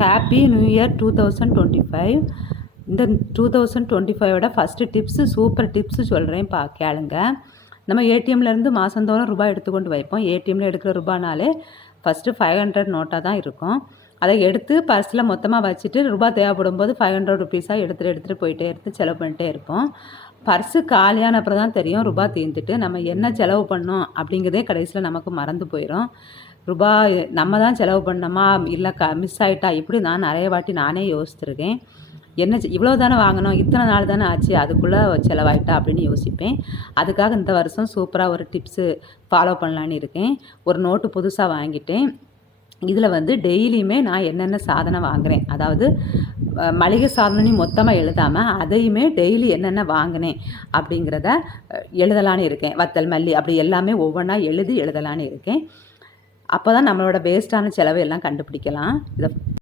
Happy new year 2025. இந்த 2025ஓட first tips super tips சொல்கிறேன் கேளுங்க. நம்ம ஏடிஎம்லேருந்து மாதந்தோறும் ரூபாய் எடுத்துக்கொண்டு வைப்போம். ஏடிஎம்மில் எடுக்கிற ரூபானாலே ஃபஸ்ட்டு 500 நோட்டாக தான் இருக்கும். அதை எடுத்து பர்ஸில் மொத்தமாக வச்சுட்டு ரூபாய் தேவைப்படும் போது 500 ருபீஸாக எடுத்துகிட்டு போயிட்டே செலவு பண்ணிட்டே இருப்போம். பர்ஸு காலியான அப்புறம் தான் தெரியும் ரூபாய் தீர்ந்துட்டு நம்ம என்ன செலவு பண்ணோம் அப்படிங்கிறதே கடைசியில் நமக்கு மறந்து போயிடும். ரூபாய் நம்ம தான் செலவு பண்ணோமா இல்லை மிஸ் ஆகிட்டா இப்படி நான் நிறைய வாட்டி நானே யோசிச்சிருக்கேன். என்ன இவ்வளோ தானே வாங்கினோம், இத்தனை நாள் தானே ஆச்சு, அதுக்குள்ளே செலவாயிட்டா அப்படின்னு யோசிப்பேன். அதுக்காக இந்த வருஷம் சூப்பராக ஒரு டிப்ஸு ஃபாலோ பண்ணலான்னு இருக்கேன். ஒரு நோட்டு புதுசாக வாங்கிட்டேன். இதில் டெய்லியுமே நான் என்னென்ன சாதனை வாங்குகிறேன், அதாவது மளிகை சாதனையும் மொத்தமாக எழுதாமல் அதையுமே டெய்லி என்னென்ன வாங்கினேன் அப்படிங்கிறத எழுதலான்னு இருக்கேன். வத்தல் மல்லி அப்படி எல்லாமே ஒவ்வொன்றா எழுதலான்னு இருக்கேன். அப்போ தான் நம்மளோட வேஸ்ட்டான செலவு எல்லாம் கண்டுபிடிக்கலாம். இதை